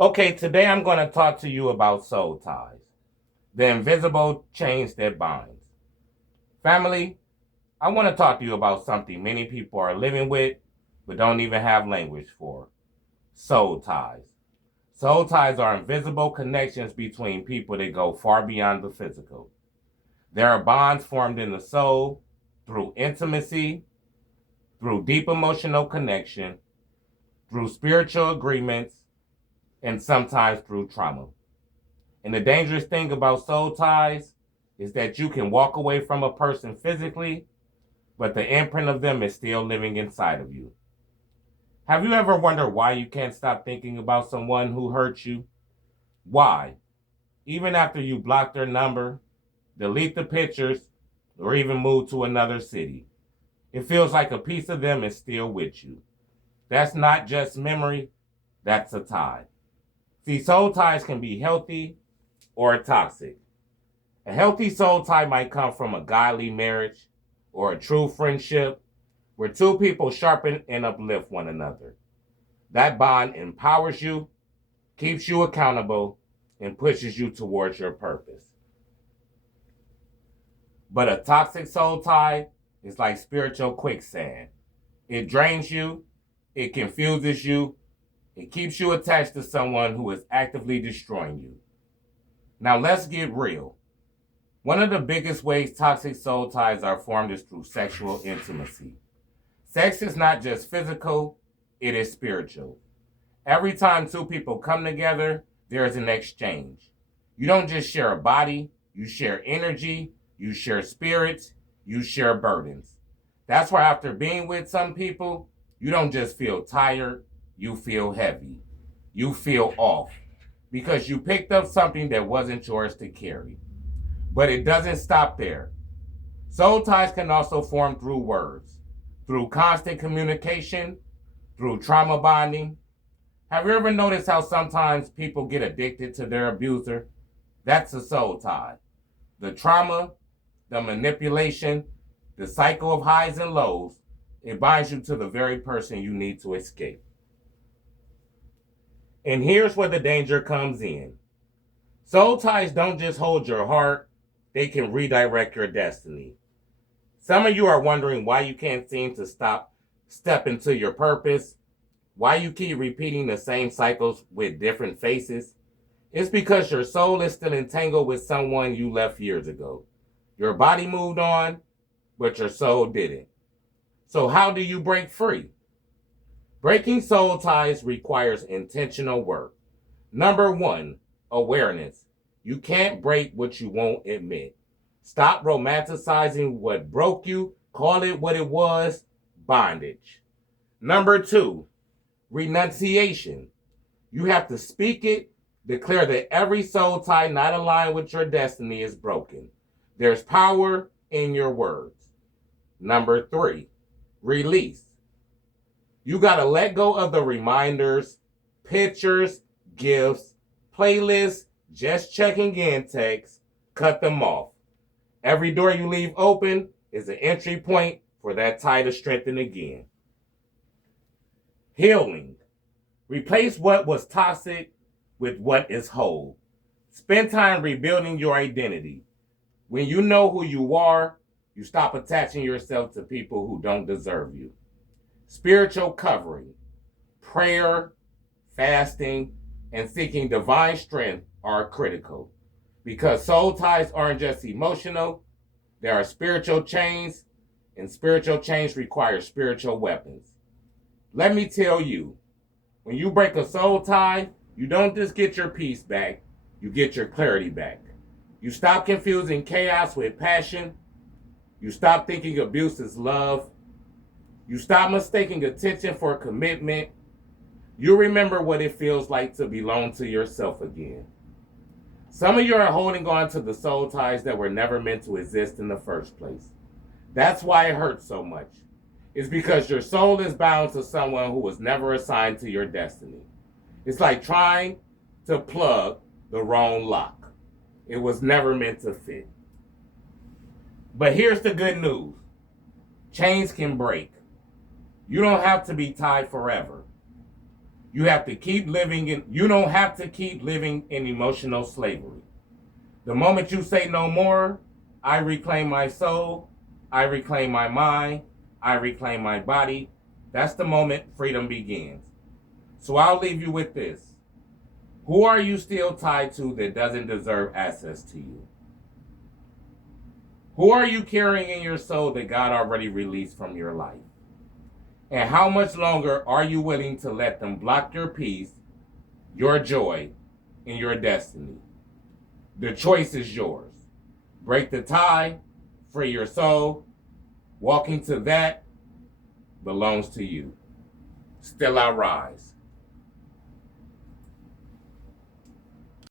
Okay, today I'm going to talk to you about soul ties, the invisible chains that binds. Family, I want to talk to you about something many people are living with but don't even have language for. Soul ties. Soul ties are invisible connections between people that go far beyond the physical. There are bonds formed in the soul through intimacy, through deep emotional connection, through spiritual agreements, and sometimes through trauma. And the dangerous thing about soul ties is that you can walk away from a person physically, but the imprint of them is still living inside of you. Have you ever wondered why you can't stop thinking about someone who hurt you? Why? Even after you block their number, delete the pictures, or even move to another city, it feels like a piece of them is still with you. That's not just memory, that's a tie. See, soul ties can be healthy or toxic. A healthy soul tie might come from a godly marriage or a true friendship where two people sharpen and uplift one another. That bond empowers you, keeps you accountable, and pushes you towards your purpose. But a toxic soul tie is like spiritual quicksand. It drains you, it confuses you, it keeps you attached to someone who is actively destroying you. Now let's get real. One of the biggest ways toxic soul ties are formed is through sexual intimacy. Sex is not just physical, it is spiritual. Every time two people come together, there is an exchange. You don't just share a body, you share energy, you share spirits, you share burdens. That's why after being with some people, you don't just feel tired, you feel heavy. You feel off because you picked up something that wasn't yours to carry. But it doesn't stop there. Soul ties can also form through words, through constant communication, through trauma bonding. Have you ever noticed how sometimes people get addicted to their abuser? That's a soul tie. The trauma, the manipulation, the cycle of highs and lows, it binds you to the very person you need to escape. And here's where the danger comes in. Soul ties don't just hold your heart, they can redirect your destiny. Some of you are wondering why you can't seem to step into your purpose, why you keep repeating the same cycles with different faces. It's because your soul is still entangled with someone you left years ago. Your body moved on, but your soul didn't. So how do you break free? Breaking soul ties requires intentional work. Number one, awareness. You can't break what you won't admit. Stop romanticizing what broke you. Call it what it was, bondage. Number two, renunciation. You have to speak it, declare that every soul tie not aligned with your destiny is broken. There's power in your words. Number three, release. You got to let go of the reminders, pictures, gifts, playlists, just checking in texts. Cut them off. Every door you leave open is an entry point for that tie to strengthen again. Healing. Replace what was toxic with what is whole. Spend time rebuilding your identity. When you know who you are, you stop attaching yourself to people who don't deserve you. Spiritual covering, prayer, fasting, and seeking divine strength are critical because soul ties aren't just emotional, there are spiritual chains, and spiritual chains require spiritual weapons. Let me tell you, when you break a soul tie, you don't just get your peace back, you get your clarity back. You stop confusing chaos with passion. You stop thinking abuse is love. You stop mistaking attention for commitment. You remember what it feels like to belong to yourself again. Some of you are holding on to the soul ties that were never meant to exist in the first place. That's why it hurts so much. It's because your soul is bound to someone who was never assigned to your destiny. It's like trying to plug the wrong lock. It was never meant to fit. But here's the good news. Chains can break. You don't have to be tied forever. You have to keep living in, you don't have to keep living in emotional slavery. The moment you say no more, I reclaim my soul, I reclaim my mind, I reclaim my body, that's the moment freedom begins. So I'll leave you with this. Who are you still tied to that doesn't deserve access to you? Who are you carrying in your soul that God already released from your life? And how much longer are you willing to let them block your peace, your joy, and your destiny? The choice is yours. Break the tie, free your soul. Walking to that belongs to you. Still I rise.